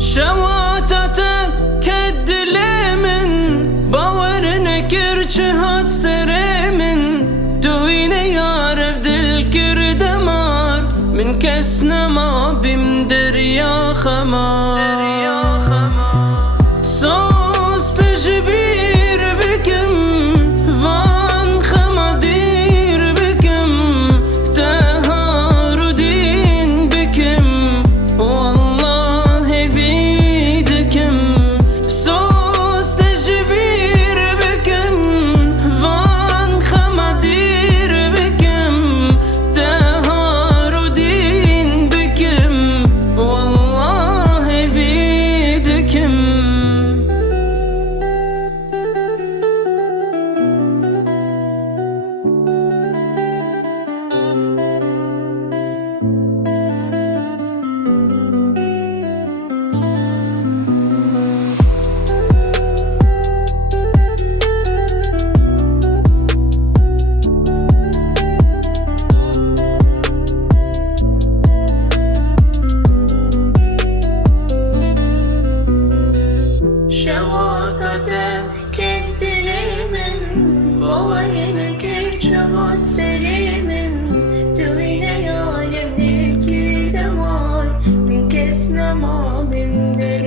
شواتة كدلي من باورنا كرش هات سري من دويني يعرف دل كردمار من كسنا ما بمدر يا خمار صوص تجبير بكم فان خمادير بكم تهار دين بكم والله فيدكم صوص تجبير بكم فان خمادير بكم تهار دين بكم والله فيدكم شواطة كدلي من باورنا كرش هات سري من دوينا يعرف دل كردمار من كسنا ما بمدر